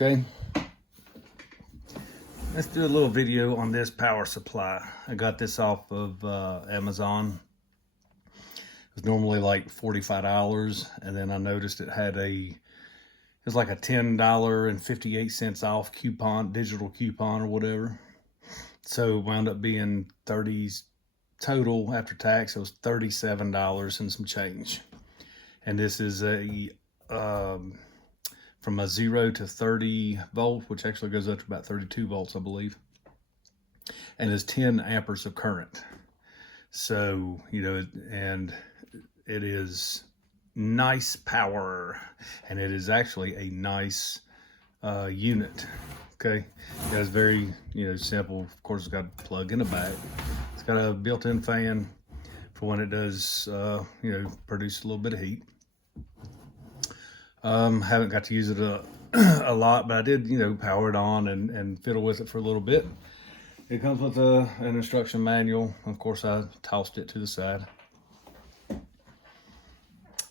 Okay, let's do a little video on this power supply. I got this off of Amazon. It was normally like $45, and then I noticed it had it was like a $10.58 off coupon, digital coupon or whatever. So it wound up being 30s total after tax. It was $37 and some change. And this is from a 0 to 30 volt, which actually goes up to about 32 volts, I believe, and is 10 amperes of current. So, and it is nice power, and it is actually a nice unit. Okay, it's very simple. Of course, it's got a plug in the back. It's got a built-in fan for when it does produce a little bit of heat. Haven't got to use it a lot, but I did power it on and fiddle with it for a little bit. It comes with an instruction manual. Of course, I tossed it to the side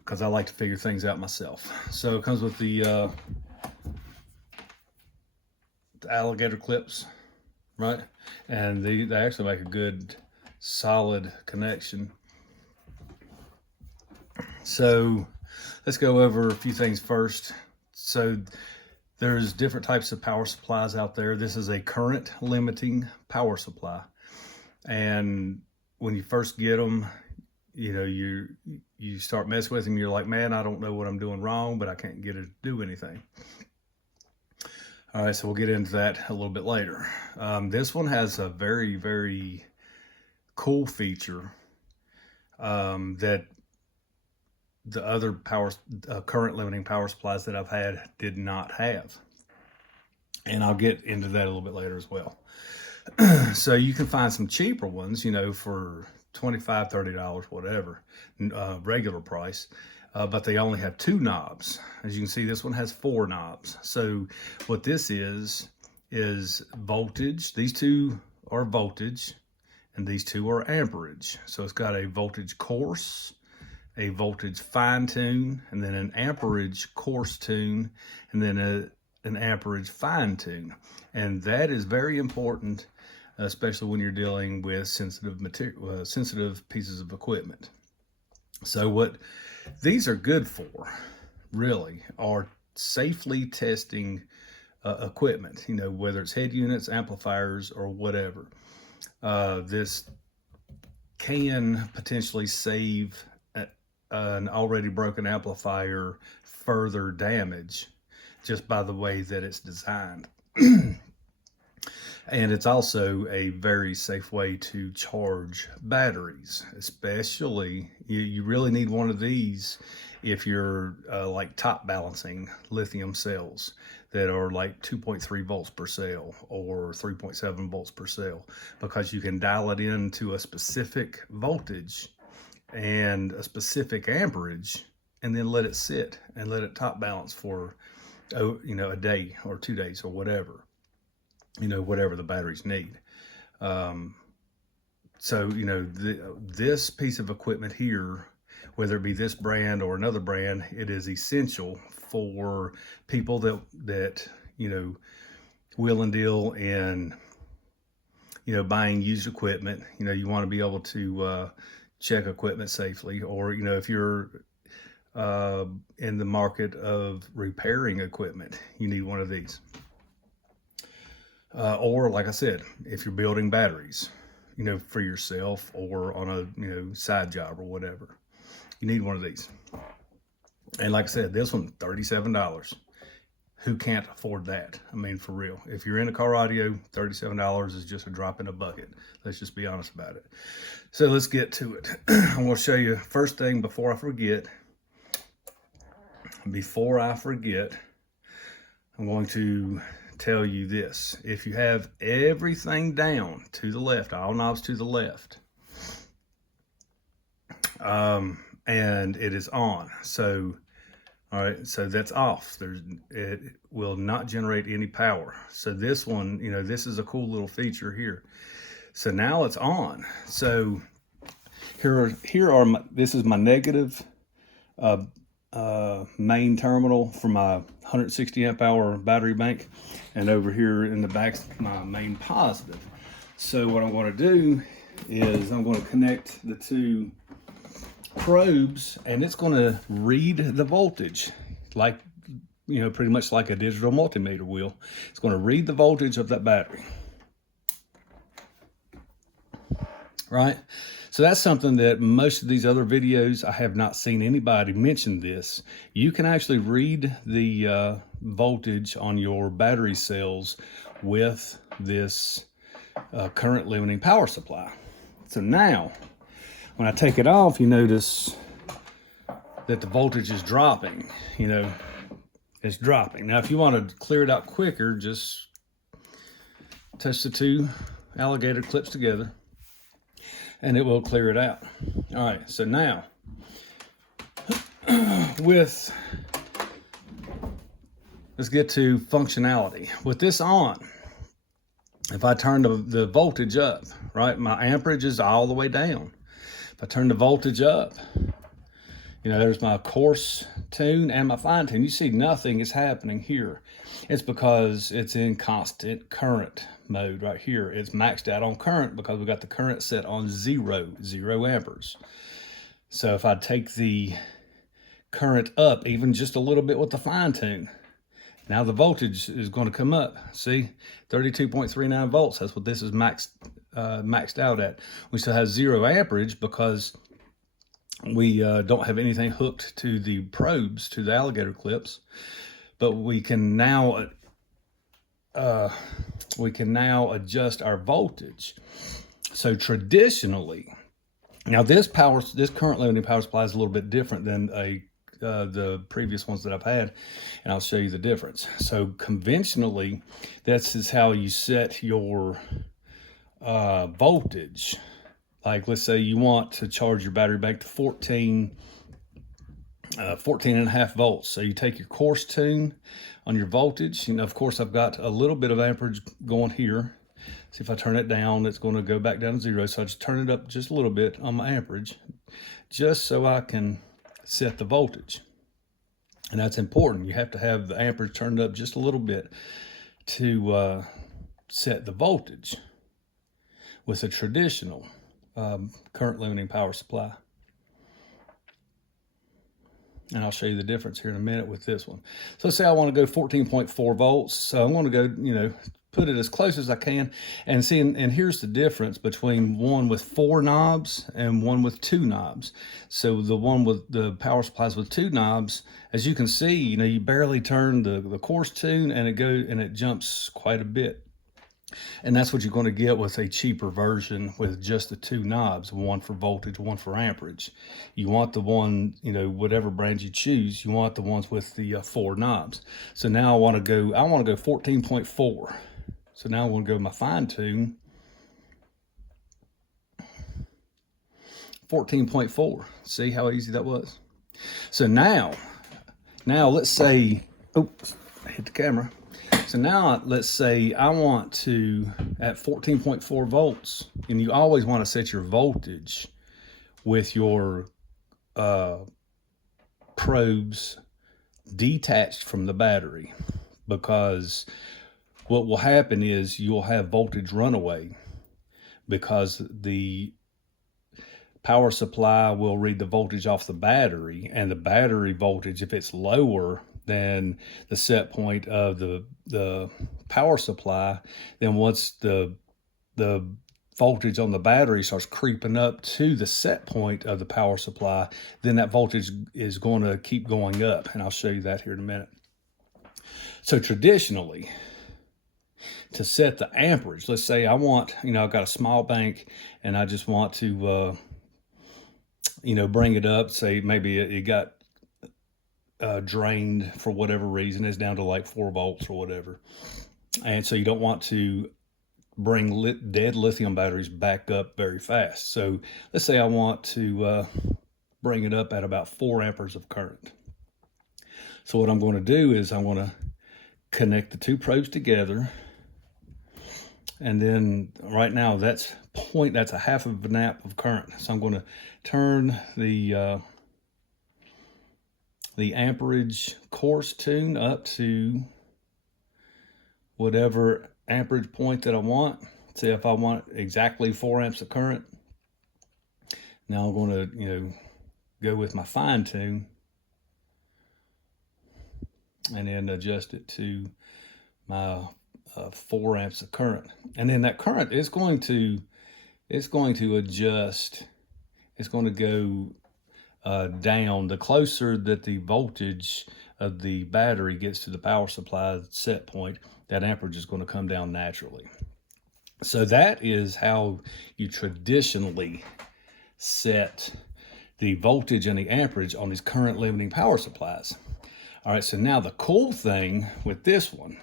because I like to figure things out myself. So it comes with the alligator clips, right? And they actually make a good solid connection. So let's go over a few things first. So there's different types of power supplies out there. This is a current limiting power supply. And when you first get them, you start messing with them. You're like, man, I don't know what I'm doing wrong, but I can't get it to do anything. All right, so we'll get into that a little bit later. This one has a very, very cool feature that the other current limiting power supplies that I've had did not have. And I'll get into that a little bit later as well. So you can find some cheaper ones, for $25, $30, whatever, regular price. But they only have 2 knobs. As you can see, this one has 4 knobs. So what this is voltage. These 2 are voltage, and these 2 are amperage. So it's got a voltage coarse, a voltage fine tune, and then an amperage coarse tune, and then an amperage fine tune. And that is very important, especially when you're dealing with sensitive pieces of equipment. So what these are good for, really, are safely testing equipment, whether it's head units, amplifiers, or whatever. This can potentially save an already broken amplifier further damage just by the way that it's designed. And it's also a very safe way to charge batteries, especially you really need one of these if you're like top balancing lithium cells that are like 2.3 volts per cell or 3.7 volts per cell, because you can dial it into a specific voltage and a specific amperage, and then let it sit and let it top balance for a day or 2 days or whatever, whatever the batteries need. So this piece of equipment here, whether it be this brand or another brand, it is essential for people that wheel and deal in buying used equipment. You want to be able to check equipment safely, or if you're in the market of repairing equipment, you need one of these. Or like I said, if you're building batteries, for yourself or on a side job or whatever, you need one of these. And like I said, this one, $37. Who can't afford that? I mean, for real. If you're into car audio, $37 is just a drop in a bucket. Let's just be honest about it. So let's get to it. I'm going to show you first thing before I forget. I'm going to tell you this. If you have everything down to the left, all knobs to the left, and it is on. So, all right, so that's off. It will not generate any power. So this one, this is a cool little feature here. So now it's on. So this is my negative main terminal for my 160 amp hour battery bank, and over here in the back my main positive. So what I'm going to do is I'm going to connect the two probes, and it's going to read the voltage like, you know, pretty much like a digital multimeter will. It's going to read the voltage of that battery. Right? So that's something that most of these other videos, I have not seen anybody mention this. You can actually read the voltage on your battery cells with this current limiting power supply. So now, when I take it off, you notice that the voltage is dropping. You know, it's dropping. Now, if you want to clear it out quicker, just touch the two alligator clips together, and it will clear it out. All right, so now, let's get to functionality. With this on, if I turn the voltage up, right, my amperage is all the way down. If I turn the voltage up, you know, there's my coarse tune and my fine tune. You see nothing is happening here. It's because it's in constant current mode right here. It's maxed out on current because we got the current set on 0 amperes. So if I take the current up even just a little bit with the fine tune, now the voltage is going to come up. See, 32.39 volts. That's what this is maxed out at. We still have 0 amperage because we don't have anything hooked to the probes, to the alligator clips, but we can now adjust our voltage. So traditionally, now this current limiting power supply is a little bit different than the previous ones that I've had, and I'll show you the difference. So conventionally, this is how you set your voltage. Like, let's say you want to charge your battery bank to 14 and a half volts. So you take your coarse tune on your voltage. You know, of course, I've got a little bit of amperage going here. See, if I turn it down, it's going to go back down to 0. So I just turn it up just a little bit on my amperage, just so I can set the voltage. And that's important. You have to have the amperage turned up just a little bit to set the voltage with a traditional current limiting power supply. And I'll show you the difference here in a minute with this one. So let's say I want to go 14.4 volts. So I'm going to go, you know, put it as close as I can and see. And here's the difference between one with 4 knobs and one with 2 knobs. So the one with the power supplies with 2 knobs, as you can see, you know, you barely turn the coarse tune and it jumps quite a bit. And that's what you're going to get with a cheaper version with just the 2 knobs, one for voltage, one for amperage. You want the one, you know, whatever brand you choose, you want the ones with the 4 knobs. So now I want to go 14.4. So now I want to go my fine tune 14.4. See how easy that was? So now let's say, oops, I hit the camera. So now let's say I want to, at 14.4 volts, and you always want to set your voltage with your probes detached from the battery, because what will happen is you'll have voltage runaway because the power supply will read the voltage off the battery, and the battery voltage, if it's lower than the set point of the power supply, then once the voltage on the battery starts creeping up to the set point of the power supply, then that voltage is going to keep going up, and I'll show you that here in a minute. So traditionally, to set the amperage, let's say I want, you know, I've got a small bank and I just want to you know, bring it up, say maybe it got drained for whatever reason, it's down to like 4 volts or whatever, and so you don't want to bring dead lithium batteries back up very fast. So let's say I want to bring it up at about 4 amperes of current. So what I'm going to do is I'm going to connect the 2 probes together, and then right now that's a half of an amp of current. So I'm going to turn the the amperage course tune up to whatever amperage point that I want. Say if I want exactly 4 amps of current, now I'm going to, go with my fine tune and then adjust it to my 4 amps of current. And then that current is going to adjust. It's going to go down. The closer that the voltage of the battery gets to the power supply set point, that amperage is going to come down naturally. So that is how you traditionally set the voltage and the amperage on these current limiting power supplies. All right, so now the cool thing with this one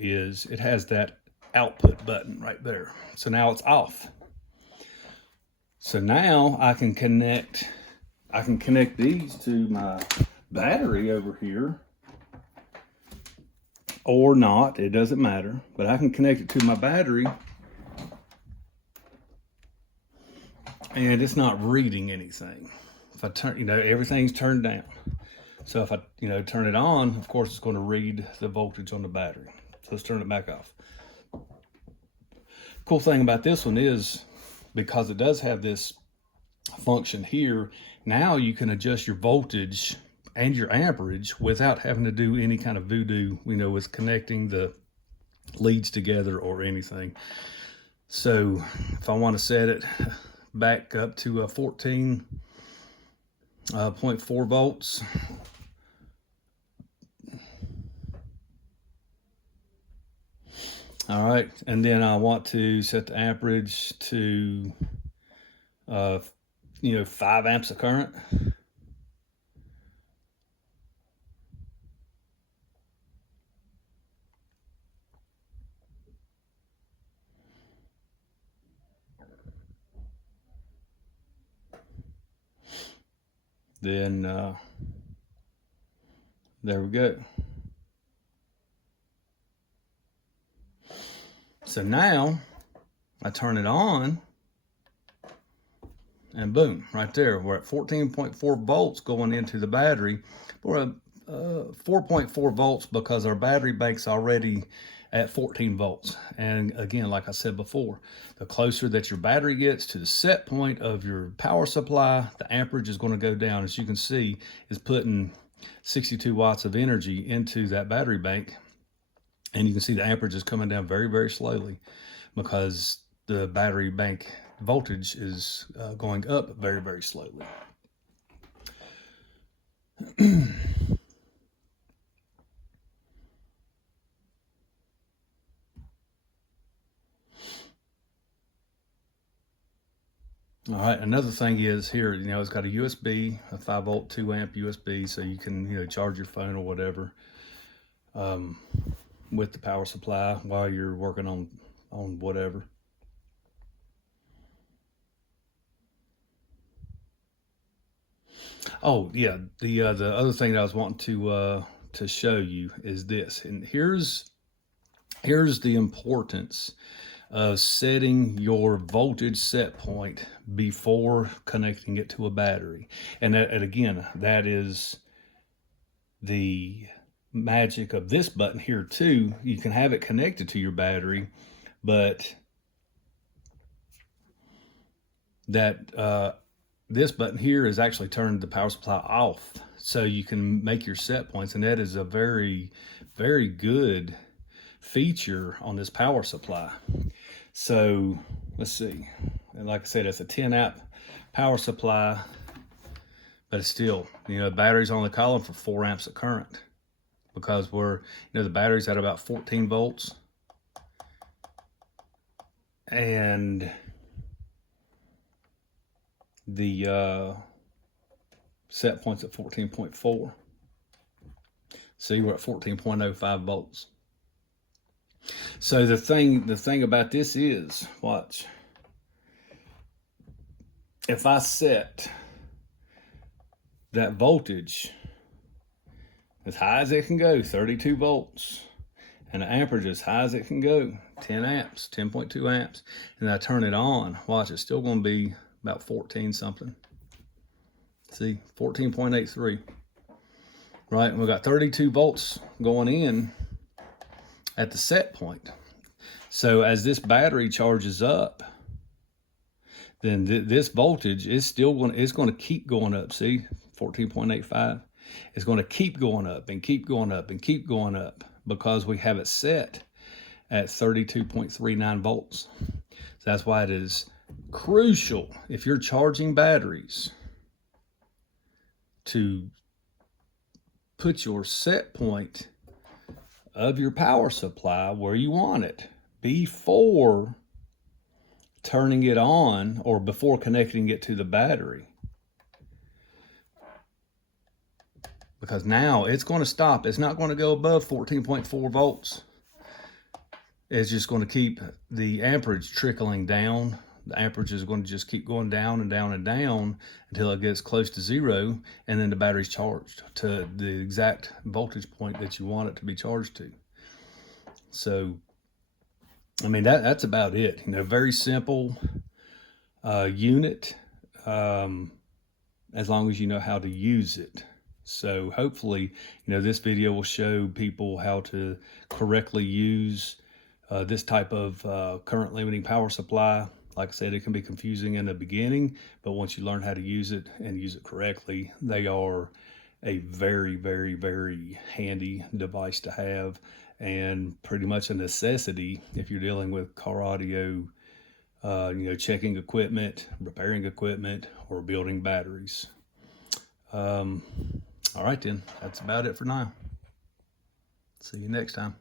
is it has that output button right there. So now it's off. So now I can connect these to my battery over here, or not, it doesn't matter, but I can connect it to my battery and it's not reading anything. If I turn, everything's turned down. So if I, turn it on, of course it's going to read the voltage on the battery. So let's turn it back off. Cool thing about this one is, because it does have this function here, now you can adjust your voltage and your amperage without having to do any kind of voodoo, with connecting the leads together or anything. So if I want to set it back up to 14.4 volts, all right, and then I want to set the amperage to 5 amps of current. Then there we go. So now I turn it on and boom, right there, we're at 14.4 volts going into the battery. We're at 4.4 volts because our battery bank's already at 14 volts. And again, like I said before, the closer that your battery gets to the set point of your power supply, the amperage is going to go down. As you can see, it's putting 62 watts of energy into that battery bank. And you can see the amperage is coming down very, very slowly because the battery bank voltage is going up very, very slowly. All right, another thing is here, it's got a USB, a 5 volt, 2 amp USB, so you can, charge your phone or whatever with the power supply while you're working on whatever. Oh yeah, the other thing that I was wanting to show you is this, and here's the importance of setting your voltage set point before connecting it to a battery. And again, that is the magic of this button here too. You can have it connected to your battery, but that this button here is actually turned the power supply off, so you can make your set points, and that is a very, very good feature on this power supply. So let's see, and like I said, it's a 10 amp power supply, but it's still, the battery's only calling for 4 amps of current because we're, the battery's at about 14 volts and the set point's at 14.4. See, we're at 14.05 volts. So the thing about this is, watch, if I set that voltage as high as it can go, 32 volts, and the amperage as high as it can go, 10 amps, 10.2 amps, and I turn it on, watch, it's still going to be about 14 something. See, 14.83. Right, and we got 32 volts going in at the set point. So as this battery charges up, then this voltage is still going to keep going up. See, 14.85. It's going to keep going up and keep going up and keep going up because we have it set at 32.39 volts. So that's why it is crucial if you're charging batteries to put your set point of your power supply where you want it before turning it on or before connecting it to the battery. Because now it's going to stop. It's not going to go above 14.4 volts. It's just going to keep the amperage trickling down. The amperage is going to just keep going down and down and down until it gets close to zero, and then the battery's charged to the exact voltage point that you want it to be charged to. So, I mean, that's about it. You know, very simple unit, as long as you know how to use it. So hopefully, you know, this video will show people how to correctly use this type of current limiting power supply. Like I said, it can be confusing in the beginning, but once you learn how to use it and use it correctly, they are a very, very, very handy device to have, and pretty much a necessity if you're dealing with car audio, you know, checking equipment, repairing equipment, or building batteries. All right then, that's about it for now. See you next time.